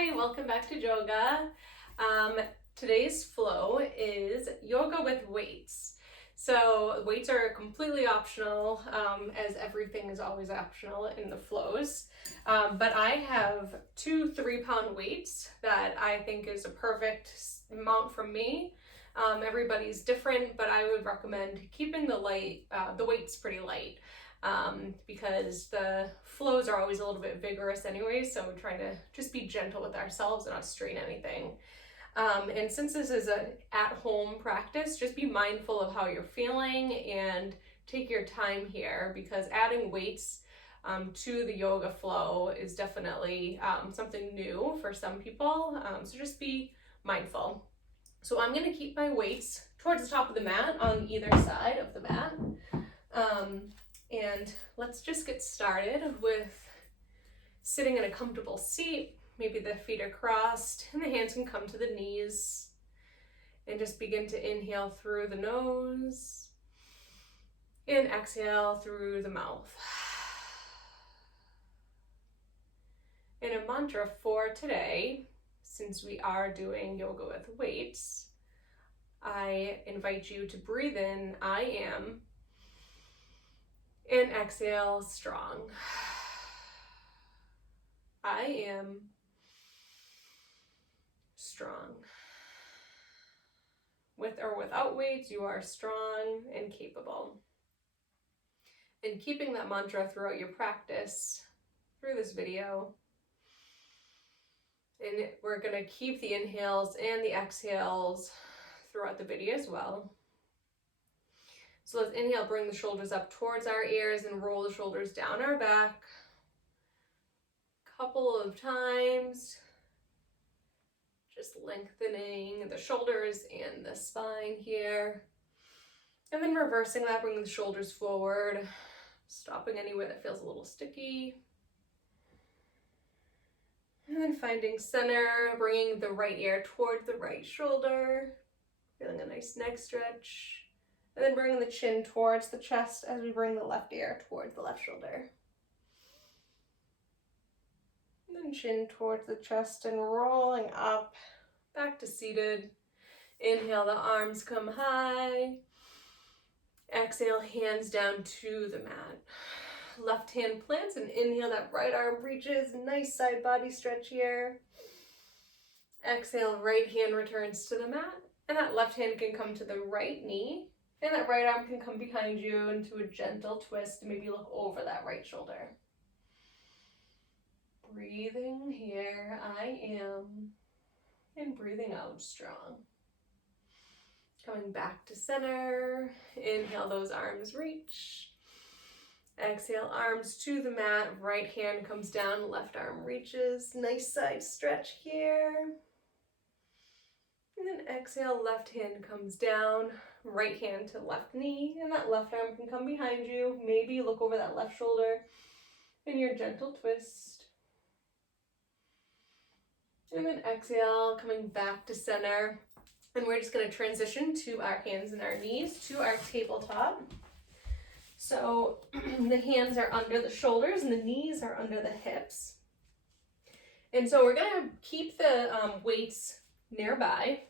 Hi, welcome back to Joga. Today's flow is yoga with weights. So weights are completely optional, as everything is always optional in the flows. But I have two 3-pound weights that I think is a perfect amount for me. Everybody's different, but I would recommend keeping the weights pretty light. Because the flows are always a little bit vigorous anyway, so we're trying to just be gentle with ourselves and not strain anything. And since this is an at-home practice, just be mindful of how you're feeling and take your time here, because adding weights to the yoga flow is definitely something new for some people, so just be mindful. So I'm going to keep my weights towards the top of the mat on either side of the mat. And let's just get started with sitting in a comfortable seat. Maybe the feet are crossed and the hands can come to the knees. And just begin to inhale through the nose and exhale through the mouth. And a mantra for today, since we are doing yoga with weights, I invite you to breathe in, I am, and exhale, strong. I am strong. With or without weights, you are strong and capable. And keeping that mantra throughout your practice, through this video. And we're going to keep the inhales and the exhales throughout the video as well. So let's inhale, bring the shoulders up towards our ears and roll the shoulders down our back. Couple of times. Just lengthening the shoulders and the spine here. And then reversing that, bringing the shoulders forward, stopping anywhere that feels a little sticky. And then finding center, bringing the right ear towards the right shoulder, feeling a nice neck stretch. And then bringing the chin towards the chest as we bring the left ear towards the left shoulder. And then chin towards the chest and rolling up, back to seated. Inhale, the arms come high. Exhale, hands down to the mat. Left hand plants and inhale, that right arm reaches. Nice side body stretch here. Exhale, right hand returns to the mat. And that left hand can come to the right knee. And that right arm can come behind you into a gentle twist. Maybe look over that right shoulder. Breathing here, I am. And breathing out, strong. Coming back to center. Inhale, those arms reach. Exhale, arms to the mat. Right hand comes down, left arm reaches. Nice side stretch here. And then exhale, left hand comes down, right hand to left knee, and that left arm can come behind you. Maybe look over that left shoulder in your gentle twist. And then exhale, coming back to center. And we're just going to transition to our hands and our knees to our tabletop. So the hands are under the shoulders and the knees are under the hips. And so we're going to keep the weights nearby.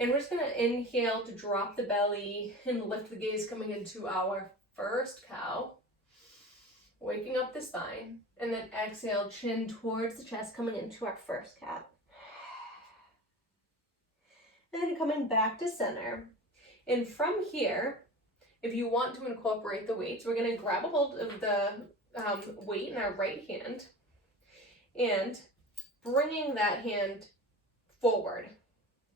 And we're just going to inhale to drop the belly and lift the gaze, coming into our first cow. Waking up the spine. And then exhale, chin towards the chest, coming into our first cat. And then coming back to center. And from here, if you want to incorporate the weights, we're going to grab a hold of the weight in our right hand and bringing that hand forward.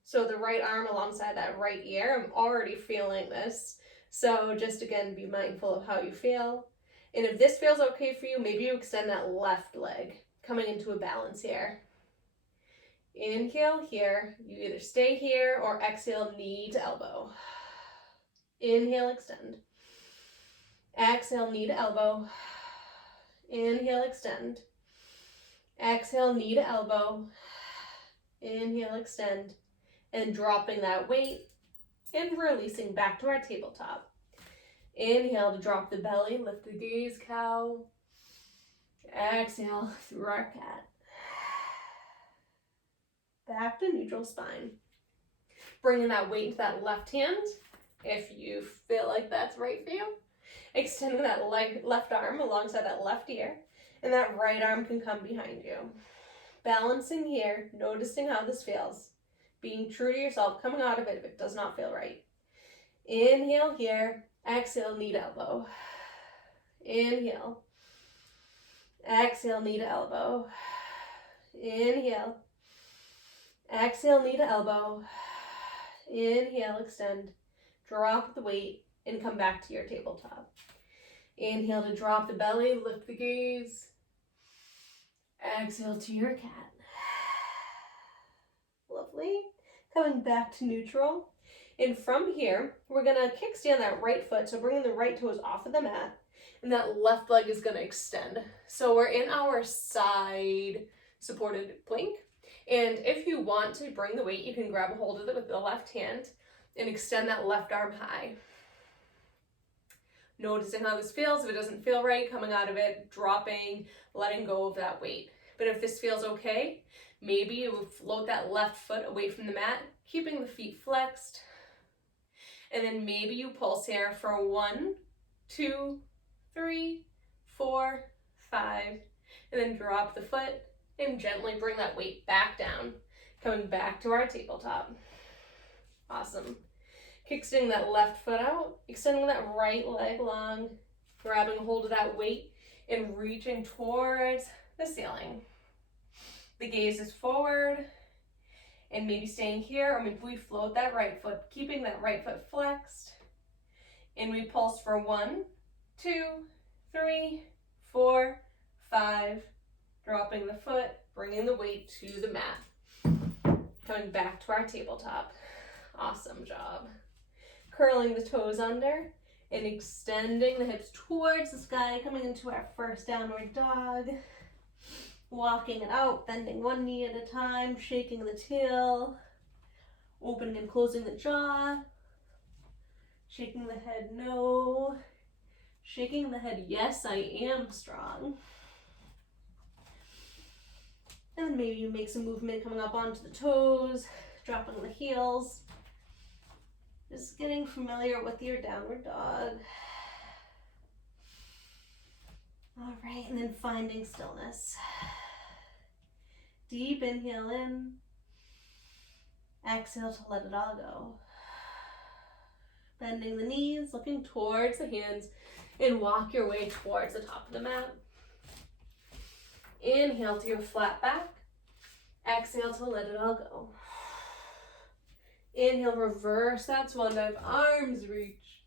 So the right arm alongside that right ear. I'm already feeling this. So just again, be mindful of how you feel. And if this feels okay for you, maybe you extend that left leg, coming into a balance here. Inhale here. You either stay here or exhale, knee to elbow. Inhale, extend. Exhale, knee to elbow. Inhale, extend. Exhale, knee to elbow. Inhale, extend. And dropping that weight and releasing back to our tabletop. Inhale to drop the belly, lift the gaze, cow. Exhale through our cat. back to neutral spine. Bringing that weight into that left hand, if you feel like that's right for you. Extending that left arm alongside that left ear, and that right arm can come behind you. Balancing here, noticing how this feels. Being true to yourself, coming out of it if it does not feel right. Inhale here, exhale, knee to elbow. Inhale. Exhale, knee to elbow. Inhale. Exhale, knee to elbow. Inhale, extend. Drop the weight and come back to your tabletop. Inhale to drop the belly, lift the gaze. Exhale to your cat. Lovely. Coming back to neutral. And from here, we're going to kickstand that right foot, so bringing the right toes off of the mat, and that left leg is going to extend. So we're in our side supported plank. And if you want to bring the weight, you can grab a hold of it with the left hand and extend that left arm high. Noticing how this feels. If it doesn't feel right, coming out of it, dropping, letting go of that weight. But if this feels okay, maybe you float that left foot away from the mat, keeping the feet flexed. And then maybe you pulse here for 1, 2, 3, 4, 5, and then drop the foot and gently bring that weight back down, coming back to our tabletop. Awesome. Kickstanding that left foot out, extending that right leg long, grabbing a hold of that weight and reaching towards the ceiling. The gaze is forward and maybe staying here, or maybe we float that right foot, keeping that right foot flexed. And we pulse for 1, 2, 3, 4, 5, dropping the foot, bringing the weight to the mat. Coming back to our tabletop. Awesome job. Curling the toes under and extending the hips towards the sky, coming into our first downward dog. Walking it out, bending one knee at a time, shaking the tail, opening and closing the jaw, shaking the head no, shaking the head yes, I am strong. And then maybe you make some movement coming up onto the toes, dropping the heels. Just getting familiar with your downward dog. All right, and then finding stillness. Deep inhale in. Exhale to let it all go. Bending the knees, looking towards the hands, and walk your way towards the top of the mat. Inhale to your flat back. Exhale to let it all go. Inhale, reverse that swan dive, arms reach.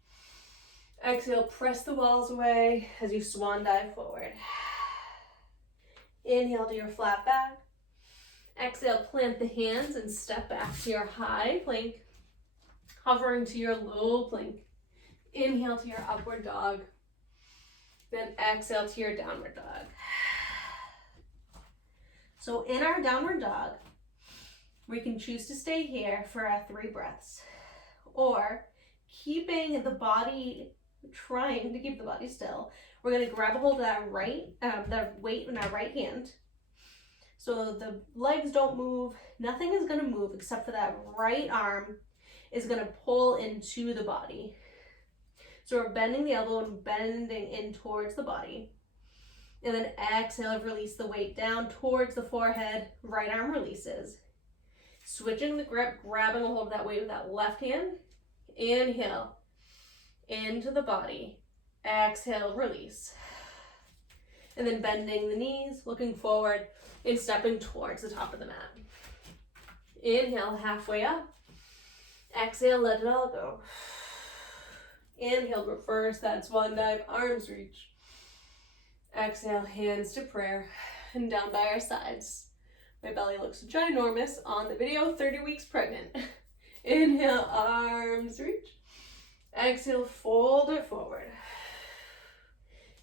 Exhale, press the walls away as you swan dive forward. Inhale to your flat back. Exhale, plant the hands and step back to your high plank, hovering to your low plank. Inhale to your upward dog. Then exhale to your downward dog. So in our downward dog, we can choose to stay here for our 3 breaths, or keeping the body, trying to keep the body still. We're going to grab a hold of that the weight in our right hand. So the legs don't move. Nothing is going to move except for that right arm is going to pull into the body. So we're bending the elbow and bending in towards the body. And then exhale, release the weight down towards the forehead. Right arm releases. Switching the grip, grabbing a hold of that weight with that left hand. Inhale into the body. Exhale, release. And then bending the knees, looking forward, and stepping towards the top of the mat. Inhale, halfway up. Exhale, let it all go. Inhale, reverse that swan dive, arms reach. Exhale, hands to prayer, and down by our sides. My belly looks ginormous on the video, 30 weeks pregnant. Inhale, arms reach. Exhale, fold it forward.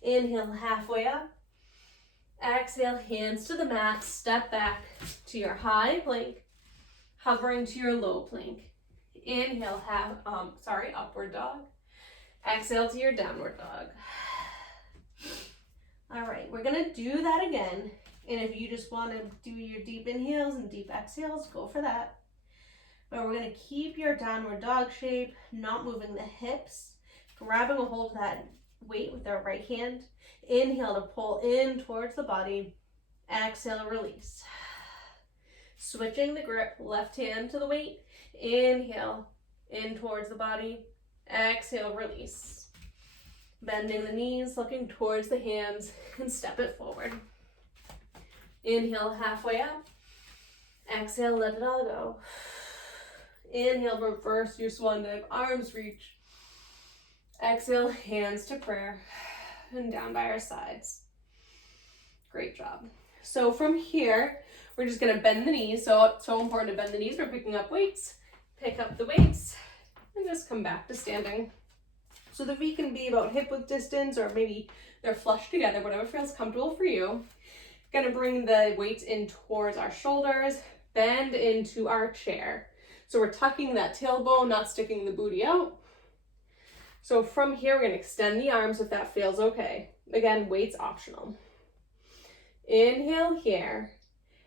Inhale, halfway up. Exhale, hands to the mat, step back to your high plank, hovering to your low plank. Inhale, upward dog. Exhale to your downward dog. All right, we're gonna do that again, And if you just want to do your deep inhales and deep exhales, go for that. But we're going to keep your downward dog shape, not moving the hips, grabbing a hold of that weight with our right hand. Inhale to pull in towards the body. Exhale, release. Switching the grip, left hand to the weight. Inhale, in towards the body. Exhale, release. Bending the knees, looking towards the hands, and step it forward. Inhale, halfway up. Exhale, let it all go. Inhale, reverse your swan dive, arms reach. Exhale, hands to prayer, and down by our sides. Great job. So from here, we're just gonna bend the knees. So important to bend the knees. We're picking up weights, pick up the weights, and just come back to standing. So the feet can be about hip width distance, or maybe they're flush together, whatever feels comfortable for you. Gonna bring the weights in towards our shoulders, bend into our chair. So we're tucking that tailbone, not sticking the booty out. So from here, we're gonna extend the arms if that feels okay. Again, weights optional. Inhale here,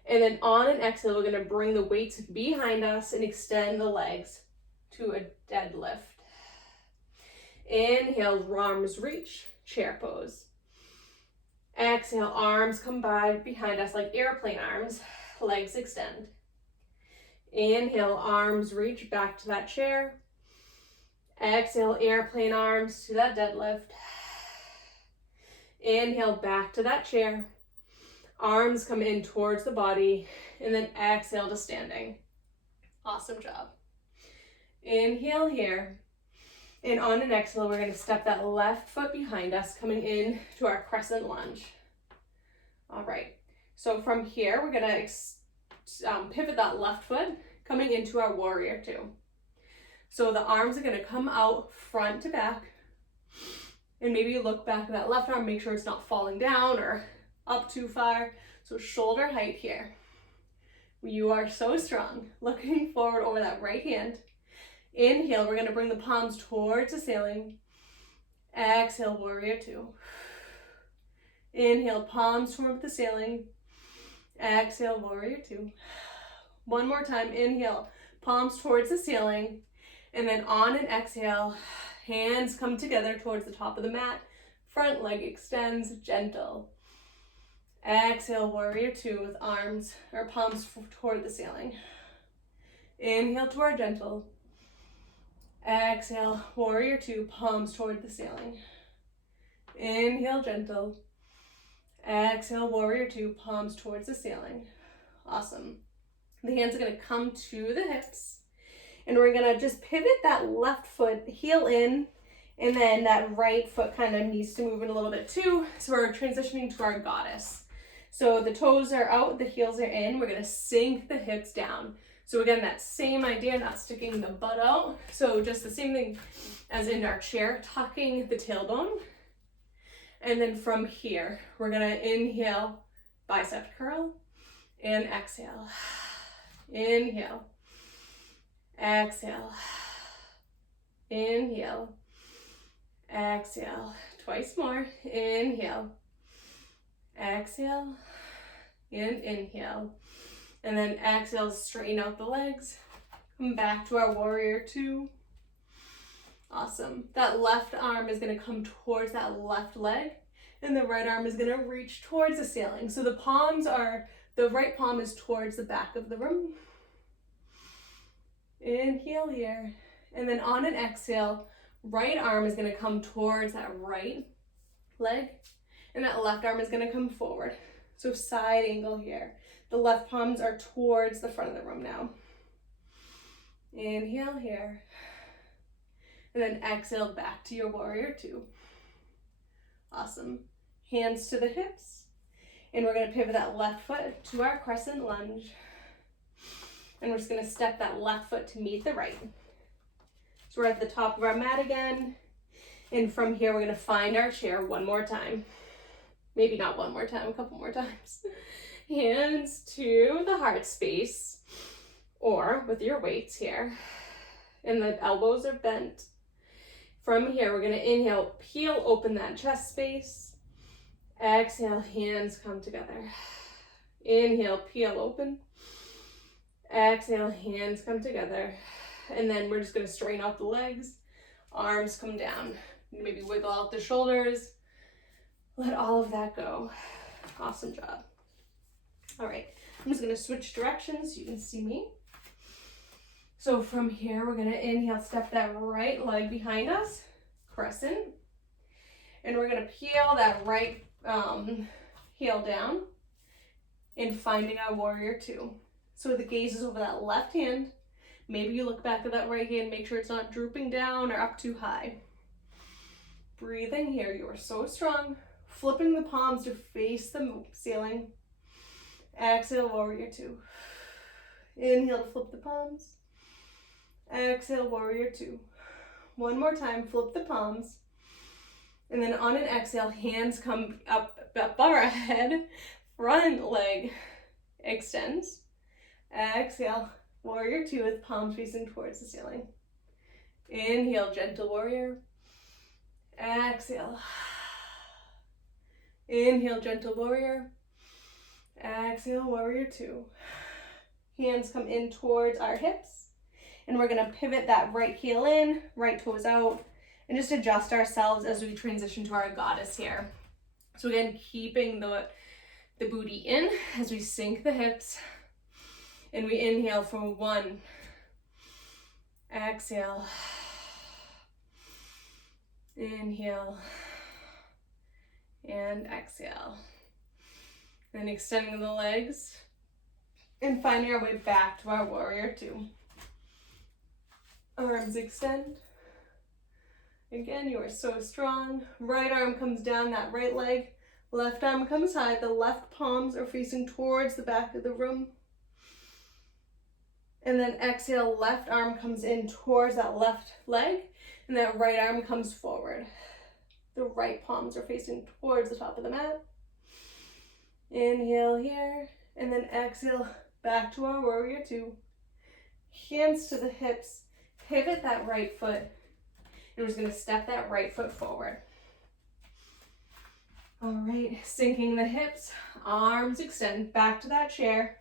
and then on an exhale, we're gonna bring the weights behind us and extend the legs to a deadlift. Inhale, arms reach, chair pose. Exhale, arms come by behind us like airplane arms, legs extend. Inhale, arms reach back to that chair. Exhale, airplane arms to that deadlift. Inhale, back to that chair. Arms come in towards the body, and then exhale to standing. Awesome job. Inhale here. And on an exhale, we're going to step that left foot behind us, coming in to our crescent lunge. All right. So from here, we're going to pivot that left foot, coming into our warrior two. So the arms are going to come out front to back. And maybe you look back at that left arm, make sure it's not falling down or up too far. So shoulder height here. You are so strong. Looking forward over that right hand. Inhale, we're going to bring the palms towards the ceiling. Exhale, warrior two. Inhale, palms toward the ceiling. Exhale, warrior two. One more time. Inhale, palms towards the ceiling. And then on an exhale, hands come together towards the top of the mat. Front leg extends, gentle. Exhale, warrior two with arms or palms toward the ceiling. Inhale to our gentle. Exhale, warrior two, palms toward the ceiling. Inhale, gentle. Exhale, warrior two, palms towards the ceiling. Awesome. The hands are going to come to the hips. And we're going to just pivot that left foot, heel in, and then that right foot kind of needs to move in a little bit too. So we're transitioning to our goddess. So the toes are out, the heels are in. We're going to sink the hips down. So again, that same idea, not sticking the butt out. So just the same thing as in our chair, tucking the tailbone. And then from here, we're going to inhale, bicep curl, and exhale. Inhale. Exhale. Inhale. Exhale. Twice more. Inhale. Exhale. And inhale. And then exhale, straighten out the legs. Come back to our warrior two. Awesome. That left arm is going to come towards that left leg, and the right arm is going to reach towards the ceiling. So the right palm is towards the back of the room. Inhale here. And then on an exhale, right arm is going to come towards that right leg, and that left arm is going to come forward. So side angle here. The left palms are towards the front of the room now. Inhale here. And then exhale back to your warrior two. Awesome. Hands to the hips. And we're going to pivot that left foot to our crescent lunge. And we're just going to step that left foot to meet the right. So we're at the top of our mat again. And from here, we're going to find our chair one more time. Maybe not one more time, a couple more times. Hands to the heart space, or with your weights here. And the elbows are bent. From here, we're going to inhale, peel open that chest space. Exhale, hands come together. Inhale, peel open. Exhale, hands come together. And then we're just gonna straighten out the legs. Arms come down. Maybe wiggle out the shoulders. Let all of that go. Awesome job. All right, I'm just gonna switch directions so you can see me. So from here, we're gonna inhale, step that right leg behind us, crescent. And we're gonna peel that right heel down and finding our warrior two. So the gaze is over that left hand. Maybe you look back at that right hand, make sure it's not drooping down or up too high. Breathing here, you are so strong. Flipping the palms to face the ceiling. Exhale, warrior two. Inhale to flip the palms. Exhale, warrior two. One more time, flip the palms. And then on an exhale, hands come up above our head. Front leg extends. Exhale, warrior two with palms facing towards the ceiling. Inhale, gentle warrior. Exhale. Inhale, gentle warrior. Exhale, warrior two. Hands come in towards our hips. And we're gonna pivot that right heel in, right toes out, and just adjust ourselves as we transition to our goddess here. So again, keeping the booty in as we sink the hips. And we inhale for 1. Exhale. Inhale. And exhale. Then extending the legs and finding our way back to our warrior two. Arms extend. Again, you are so strong. Right arm comes down that right leg. Left arm comes high. The left palms are facing towards the back of the room. And then exhale, left arm comes in towards that left leg. And that right arm comes forward. The right palms are facing towards the top of the mat. Inhale here. And then exhale, back to our warrior two. Hands to the hips. Pivot that right foot. And we're just going to step that right foot forward. All right, sinking the hips, arms extend back to that chair.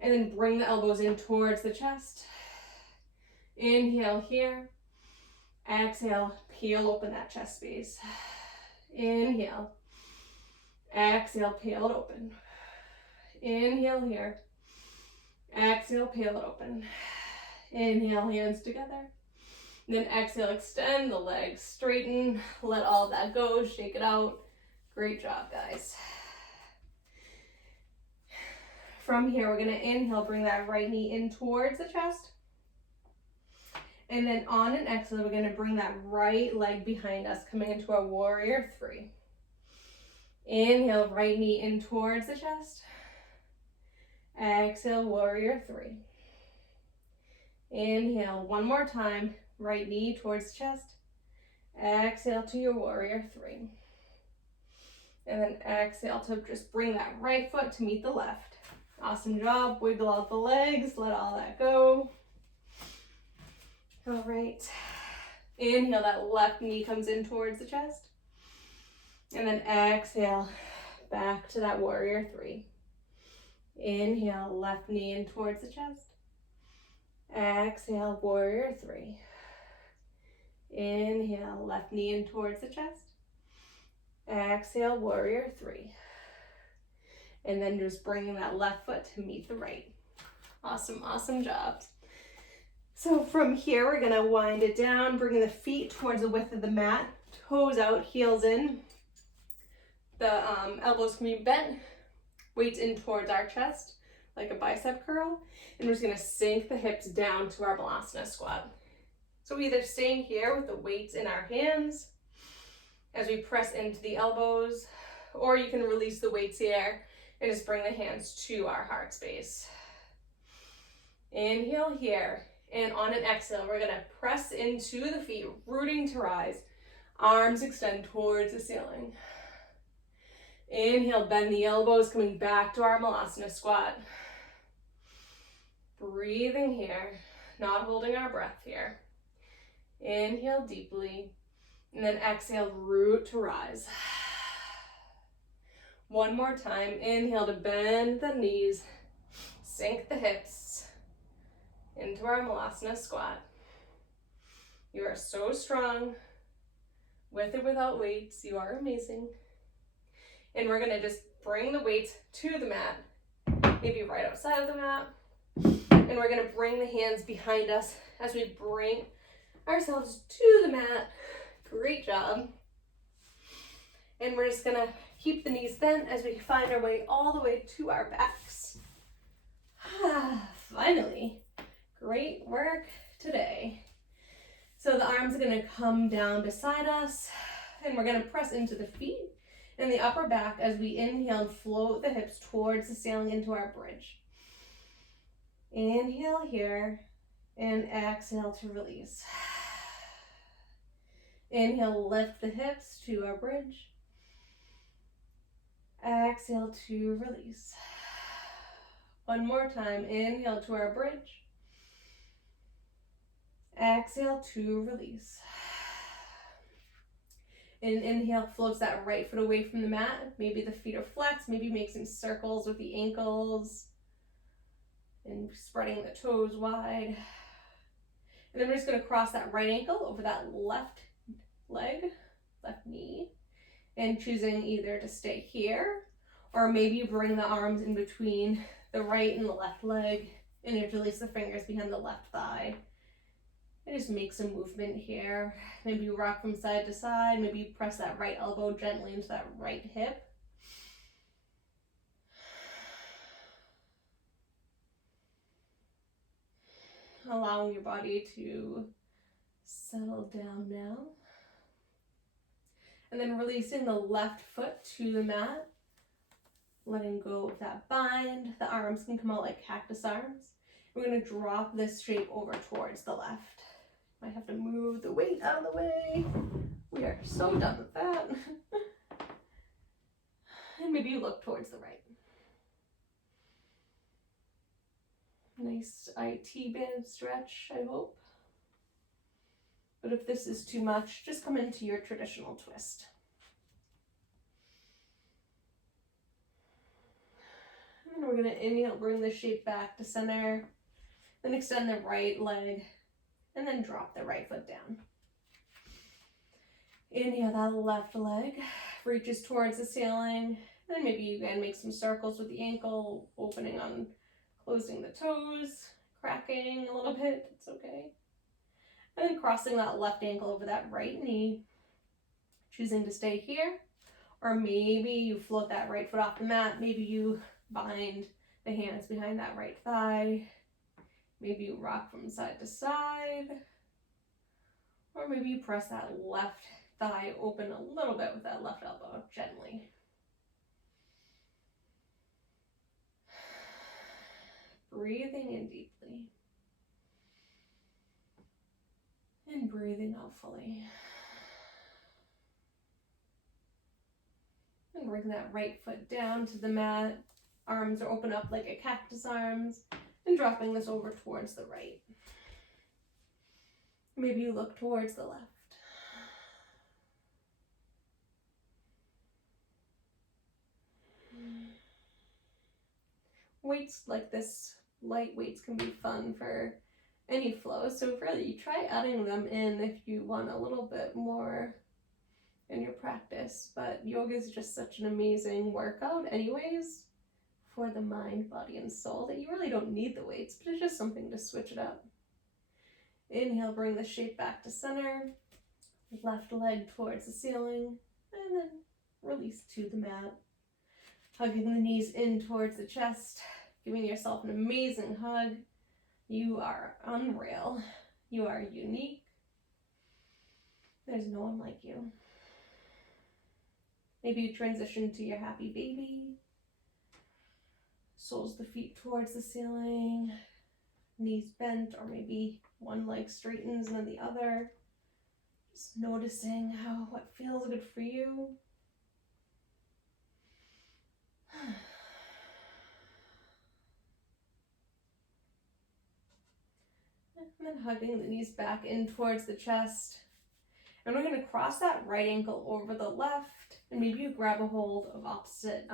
And then bring the elbows in towards the chest. Inhale here. Exhale, peel open that chest space. Inhale. Exhale, peel it open. Inhale here. Exhale, peel it open. Inhale, hands together. And then exhale, extend the legs, straighten, let all of that go, shake it out. Great job, guys. From here, we're gonna inhale, bring that right knee in towards the chest. And then on an exhale, we're gonna bring that right leg behind us, coming into our warrior three. Inhale, right knee in towards the chest. Exhale, warrior three. Inhale, one more time, right knee towards the chest. Exhale to your warrior three. And then exhale to just bring that right foot to meet the left. Awesome job. Wiggle out the legs, let all that go. All right. Inhale, that left knee comes in towards the chest. And then exhale, back to that warrior three. Inhale, left knee in towards the chest. Exhale, warrior three. Inhale, left knee in towards the chest. Exhale, warrior three. And then just bringing that left foot to meet the right. Awesome, awesome job. So from here, we're gonna wind it down, bringing the feet towards the width of the mat, toes out, heels in. The elbows can be bent, weights in towards our chest, like a bicep curl. And we're just gonna sink the hips down to our Balasana squat. So either staying here with the weights in our hands as we press into the elbows, or you can release the weights here and just bring the hands to our heart space. Inhale here, and on an exhale, we're gonna press into the feet, rooting to rise. Arms extend towards the ceiling. Inhale, bend the elbows, coming back to our Balasana squat. Breathing here, not holding our breath here. Inhale deeply, and then exhale, root to rise. One more time. Inhale to bend the knees, sink the hips into our Malasana squat. You are so strong. With or without weights, you are amazing. And we're gonna just bring the weights to the mat, maybe right outside of the mat. And we're gonna bring the hands behind us as we bring ourselves to the mat. Great job. And we're just gonna keep the knees bent as we find our way all the way to our backs. Finally, great work today. So the arms are gonna come down beside us and we're gonna press into the feet and the upper back as we inhale and float the hips towards the ceiling into our bridge. Inhale here and exhale to release. Inhale, lift the hips to our bridge. Exhale to release. One more time. Inhale to our bridge. Exhale to release. And inhale floats that right foot away from the mat. Maybe the feet are flexed. Maybe make some circles with the ankles. And spreading the toes wide. And then we're just going to cross that right ankle over that left leg, left knee. And choosing either to stay here, or maybe bring the arms in between the right and the left leg and interlace the fingers behind the left thigh. And just make some movement here. Maybe you rock from side to side. Maybe you press that right elbow gently into that right hip. Allowing your body to settle down now. And then releasing the left foot to the mat. Letting go of that bind. The arms can come out like cactus arms. We're going to drop this shape over towards the left. Might have to move the weight out of the way. We are so done with that. And maybe you look towards the right. Nice IT band stretch, I hope. But if this is too much, just come into your traditional twist. And we're going to inhale, bring the shape back to center. Then extend the right leg. And then drop the right foot down. Inhale, that left leg reaches towards the ceiling. Then maybe you can make some circles with the ankle, opening on closing the toes, cracking a little bit, it's okay. And then crossing that left ankle over that right knee, choosing to stay here. Or maybe you float that right foot off the mat. Maybe you bind the hands behind that right thigh. Maybe you rock from side to side. Or maybe you press that left thigh open a little bit with that left elbow, gently. Breathing in deeply. And breathing out fully. And bring that right foot down to the mat. Arms are open up like a cactus arms. And dropping this over towards the right. Maybe you look towards the left. Weights like this, light weights, can be fun for any flow. So really, try adding them in if you want a little bit more in your practice. But yoga is just such an amazing workout anyways for the mind, body, and soul that you really don't need the weights, but it's just something to switch it up. Inhale, bring the shape back to center. Left leg towards the ceiling. And then release to the mat. Hugging the knees in towards the chest. Giving yourself an amazing hug. You are unreal. You are unique. There's no one like you. Maybe you transition to your happy baby. Soles the feet towards the ceiling. Knees bent, or maybe one leg straightens and then the other. Just noticing what feels good for you. And then hugging the knees back in towards the chest. And we're going to cross that right ankle over the left. And maybe you grab a hold of opposite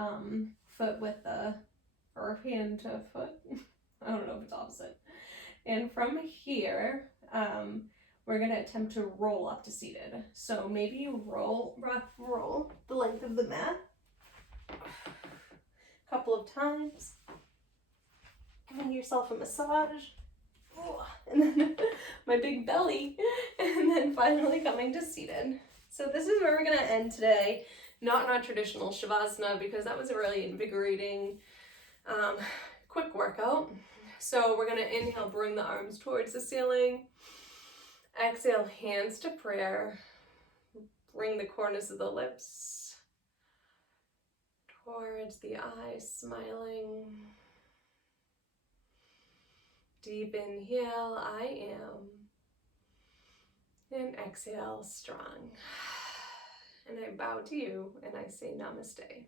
foot with the, or hand to foot. I don't know if it's opposite. And from here, we're gonna attempt to roll up to seated. So maybe you roll the length of the mat a couple of times, giving yourself a massage. And then my big belly, and then finally coming to seated. So this is where we're gonna end today. Not in our traditional Shavasana, because that was a really invigorating, quick workout. So we're gonna inhale, bring the arms towards the ceiling. Exhale, hands to prayer. Bring the corners of the lips towards the eyes, smiling. Deep inhale, I am. And exhale, strong. And I bow to you and I say namaste.